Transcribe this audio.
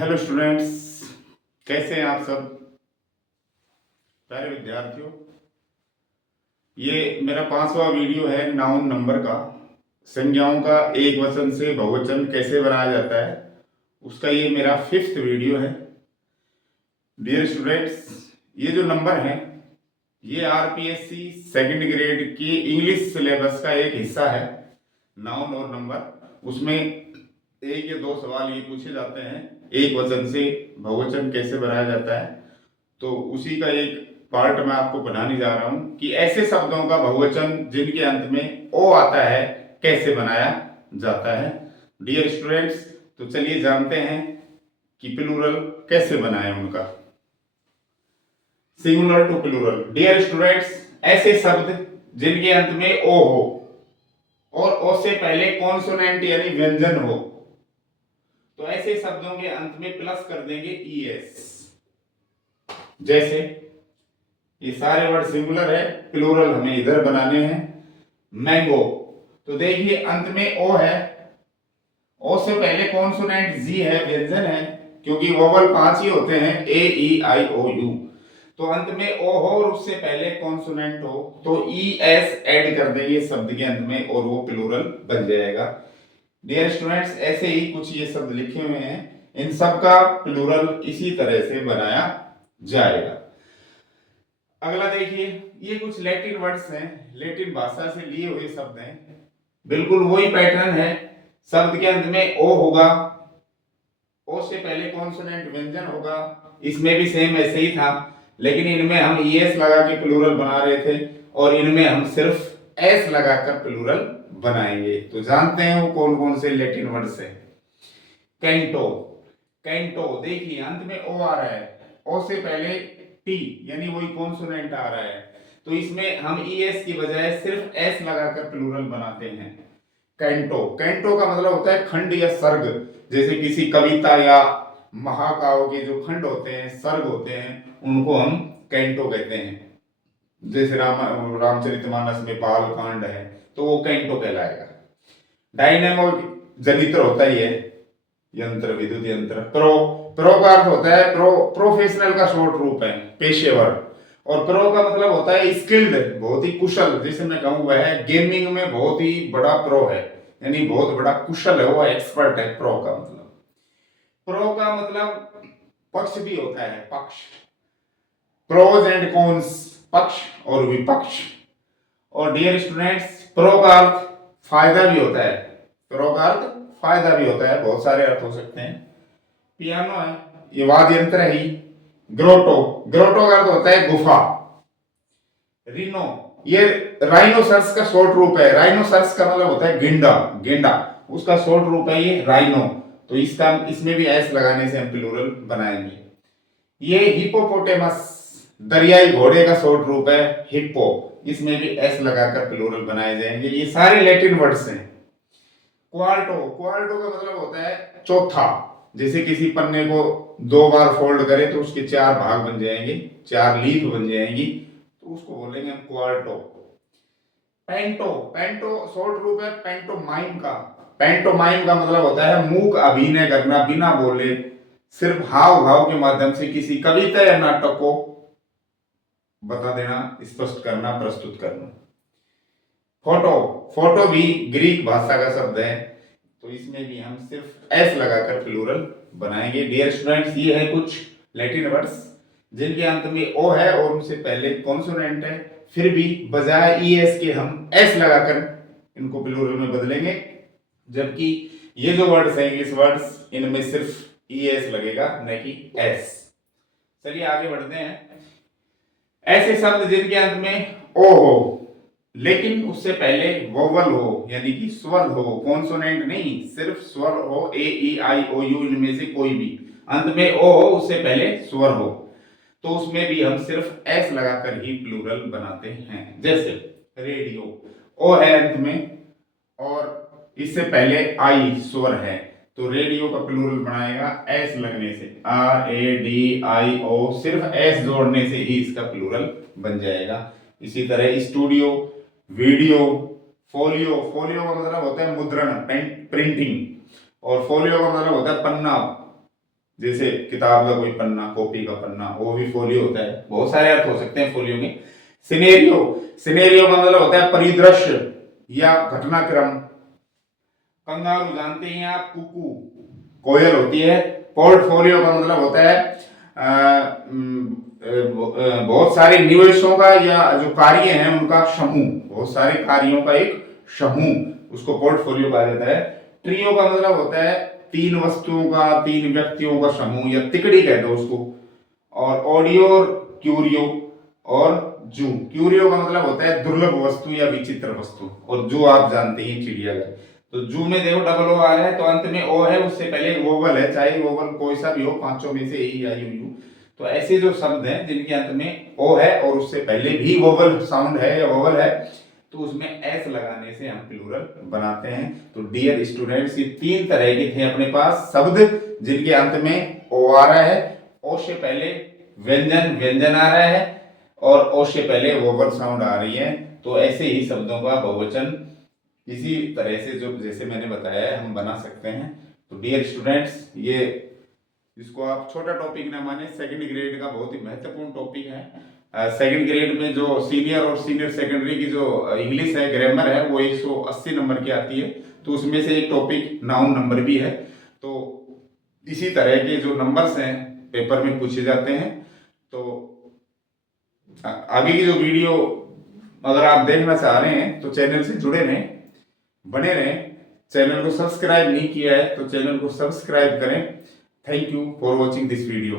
Hello students, कैसे हैं आप सब प्यारे विद्यार्थियों। ये मेरा 5वां वीडियो है नाउन नंबर का। संज्ञाओं का एक वचन से बहुवचन कैसे बनाया जाता है, उसका ये मेरा 5th वीडियो है। डियर स्टूडेंट्स, ये जो नंबर है ये आरपीएससी सेकंड ग्रेड की इंग्लिश सिलेबस का एक हिस्सा है। नाउन और नंबर, उसमें एक या दो सवाल ये पूछे जाते हैं, एक वचन से बहुवचन कैसे बनाया जाता है। तो उसी का एक पार्ट मैं आपको पढ़ाने जा रहा हूं कि ऐसे शब्दों का बहुवचन जिनके अंत में ओ आता है कैसे बनाया जाता है। डियर स्टूडेंट्स, तो चलिए जानते हैं कि प्लूरल कैसे बनाएं उनका। Singular to plural. Dear students, ऐसे शब्द जिनके अंत में ओ हो और ओ से पहले कॉन्सोनेंट यानी व्यंजन हो, तो ऐसे शब्दों के अंत में प्लस कर देंगे ईएस। जैसे ये सारे वर्ड सिंगुलर है, प्लूरल हमें इधर बनाने हैं। मैंगो, तो देखिए अंत में ओ है, ओ से पहले कॉन्सोनेंट जी है, व्यंजन है, क्योंकि वोवल 5 ही होते हैं, ए ई आई ओ यू। तो अंत में ओ हो और उससे पहले कॉन्सोनेंट हो तो ई एस ऐड कर देंगे शब्द के अंत में और वो प्लूरल बन जाएगा। डियर स्टूडेंट्स, ऐसे ही कुछ ये शब्द लिखे हुए हैं, इन सब का प्लूरल इसी तरह से बनाया जाएगा। अगला देखिए, ये कुछ लैटिन वर्ड्स हैं, लैटिन भाषा से लिए हुए शब्द हैं। बिल्कुल वही पैटर्न है, शब्द के अंत में ओ होगा, ओ से पहले कॉन्सोनेंट व्यंजन होगा। इसमें भी सेम ऐसे ही था, लेकिन इनमें हम ईएस लगा के प्लूरल बना रहे थे और इनमें हम सिर्फ एस लगाकर प्लूरल बनाएंगे। तो जानते हैं वो कौन कौन से लैटिन वर्ड्स हैं। कैंटो, कैंटो देखिए अंत में ओ आ रहा है, ओ से पहले टी यानी वही कॉन्सोनेंट आ रहा है, तो इसमें हम ईएस की बजाय सिर्फ एस लगाकर प्लूरल बनाते हैं। कैंटो, कैंटो का मतलब होता है खंड या सर्ग। जैसे किसी कविता या महाकाव्य के जो खंड होते हैं, सर्ग होते हैं, उनको हम कैंटो कहते हैं। जैसे रामचरितमानस में बाल कांड है तो वो कैंटो कहलाएगा। डायनेमो जनित्र होता ही है, यंत्र, विद्युत यंत्र। प्रो का अर्थ होता है प्रोफेशनल का शॉर्ट रूप है, पेशेवर। और प्रो का मतलब होता है स्किल्ड, बहुत ही कुशल। जैसे मैं कहूँ वह गेमिंग में बहुत ही बड़ा प्रो है, यानी बहुत बड़ा कुशल है, वो एक्सपर्ट है। प्रो का मतलब, प्रो का मतलब पक्ष भी होता है, पक्ष। प्रोज एंड कॉन्स, पक्ष और विपक्ष। और डियर स्टूडेंट्स, प्रो का अर्थ फायदा भी होता है, प्रो का अर्थ फायदा भी होता है, बहुत सारे अर्थ हो सकते हैं। पियानो है, ये वाद्य यंत्र है ही। ग्रोटो, ग्रोटो का अर्थ होता है गुफा। रिनो, ये राइनोसर्स का शॉर्ट रूप है। राइनोसर्स का मतलब होता है गेंडा, गेंडा, उसका शॉर्ट रूप है ये राइनो। तो इसका इसमें भी एस लगाने से हम प्लूरल बनाएंगे। ये हिपोपोटेमस, दरियाई घोड़े का शॉर्ट रूप है हिप्पो, इसमें भी एस लगाकर प्लूरल बनाए जाएंगे। ये सारे लैटिन वर्ड्स हैं। क्वार्टो, क्वार्टो का मतलब होता है चौथा। जैसे किसी पन्ने को 2 बार फोल्ड करें तो उसके 4 भाग बन जाएंगे, 4 लीफ बन जाएंगी, तो उसको बोलेंगे हम क्वार्टो। पेंटो, पेंटो शॉर्ट रूप है पेंटोमाइम का। पेंटोमाइम का मतलब होता है मूक अभिनय करना, बिना बोले सिर्फ हाव भाव के माध्यम से किसी कविता या नाटक को बता देना, स्पष्ट करना, प्रस्तुत करना। फोटो, फोटो भी ग्रीक भाषा का शब्द है, तो इसमें भी हम सिर्फ एस लगाकर प्लूरल बनाएंगे। डियर स्टूडेंट्स, ये है कुछ लैटिन वर्ड्स जिनके अंत में ओ है और उनसे पहले कॉन्सोनेंट है, फिर भी बजाय ईएस के हम एस लगाकर इनको प्लूरल में बदलेंगे। जबकि ये जो वर्ड्स है इंग्लिश वर्ड्स, इनमें सिर्फ ईएस लगेगा, न कि एस। चलिए आगे बढ़ते हैं। ऐसे शब्द जिनके अंत में ओ हो लेकिन उससे पहले वोवल हो, यानी कि स्वर हो, कॉन्सोनेंट नहीं, सिर्फ स्वर हो, ए ई आई ओ यू, इनमें से कोई भी अंत में ओ हो, उससे पहले स्वर हो, तो उसमें भी हम सिर्फ एस लगाकर ही प्लूरल बनाते हैं। जैसे रेडियो, ओ है अंत में और इससे पहले आई स्वर है, तो रेडियो का प्लूरल बनाएगा एस लगने से, आर ए डी आई ओ, सिर्फ एस जोड़ने से ही इसका प्लूरल बन जाएगा। इसी तरह स्टूडियो, वीडियो, फोलियो, फोलियो का मतलब होता है मुद्रण, प्रिंटिंग, और फोलियो का मतलब होता है पन्ना, जैसे किताब का कोई पन्ना, कॉपी का पन्ना, वो भी फोलियो होता है। बहुत सारे अर्थ हो सकते हैं फोलियो में। सिनेरियो, सिनेरियो का मतलब होता है परिदृश्य या घटनाक्रम। कंगारू जानते हैं आप, कुकू कोयल होती है। पोर्टफोलियो का मतलब होता है बहुत सारे निवेशों का या जो कार्य हैं उनका समूह, बहुत सारे कार्यों का एक समूह, उसको पोर्टफोलियो कहा जाता है। ट्रियो का मतलब होता है तीन वस्तुओं का, तीन व्यक्तियों का समूह, या तिकड़ी कहते हैं उसको। और ऑडियो और क्यूरियो और जू। क्यूरियो का मतलब होता है दुर्लभ वस्तु या विचित्र वस्तु, और जू आप जानते हैं चिड़ियाघर। तो जू में देखो डबल ओ आ रहा है, तो अंत में ओ है, उससे पहले वोवल है, चाहे वोवल कोई सा भी हो, पांचों में से ई आई यू। तो ऐसे जो शब्द हैं जिनके अंत में ओ है और उससे पहले भी वोवल साउंड है या वोवल है, तो उसमें एस लगाने से हम प्लूरल बनाते हैं। तो डियर स्टूडेंट्स, ये तीन तरह के थे अपने पास शब्द जिनके अंत में ओ आ रहा है, ओ से पहले व्यंजन आ रहा है, और ओ से पहले वोवल साउंड आ रही है। तो ऐसे ही शब्दों का बहुवचन इसी तरह से जो जैसे मैंने बताया है हम बना सकते हैं। तो डियर स्टूडेंट्स, ये इसको आप छोटा टॉपिक ना माने, सेकंड ग्रेड का बहुत ही महत्वपूर्ण टॉपिक है। सेकंड ग्रेड में जो सीनियर और सीनियर सेकेंडरी की जो इंग्लिश है, ग्रामर है, वो 180 नंबर की आती है। तो उसमें से एक टॉपिक नाउन नंबर भी है। तो इसी तरह के जो नंबर्स हैं पेपर में पूछे जाते हैं। तो आगे की जो वीडियो अगर आप देखना चाह रहे हैं तो चैनल से जुड़े रहें, बने रहें। चैनल को सब्सक्राइब नहीं किया है तो चैनल को सब्सक्राइब करें। Thank you for watching this video.